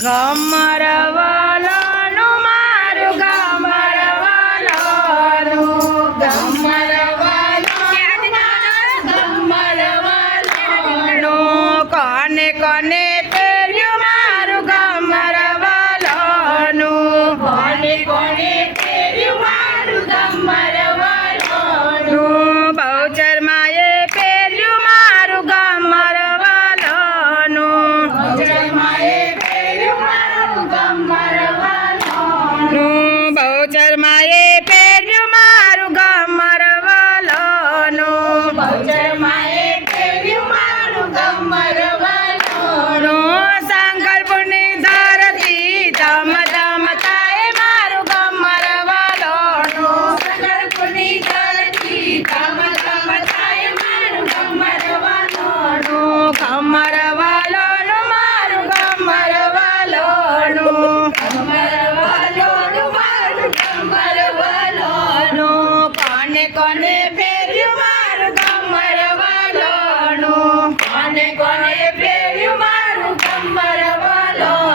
Come, Marava. કોને કોને પહેર્યું મારું ગમરવાલાનું કોને કોને પહેર્યું મારું ગમરવાલાનું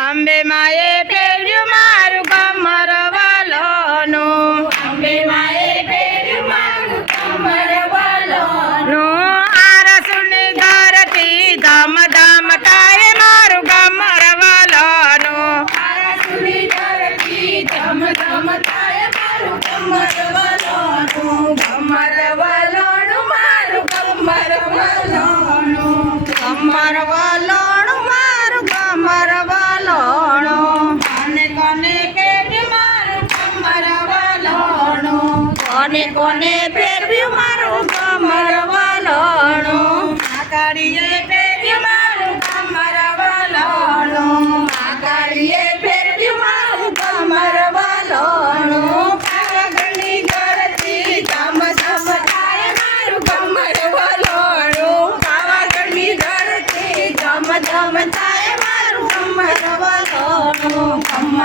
અંબે માએ પહેર્યું મારું ગમરવાલાનું અંબે માએ પહેર્યું મારું ગમરવાલાનું આરસુની ધરતી ધમ ધમ થાય મારું ગમરવાલાનું ગમરવાલાનું મારું నాకు గమ్మరవలోడు మారు గమ్మరవలోడు గమ్మరవలోడు మారు గమ్మరవలోడు కొనే కొనే పేరు మారు గమ్మరవలోడు కొనే కొనే పేరు మారు como mamá.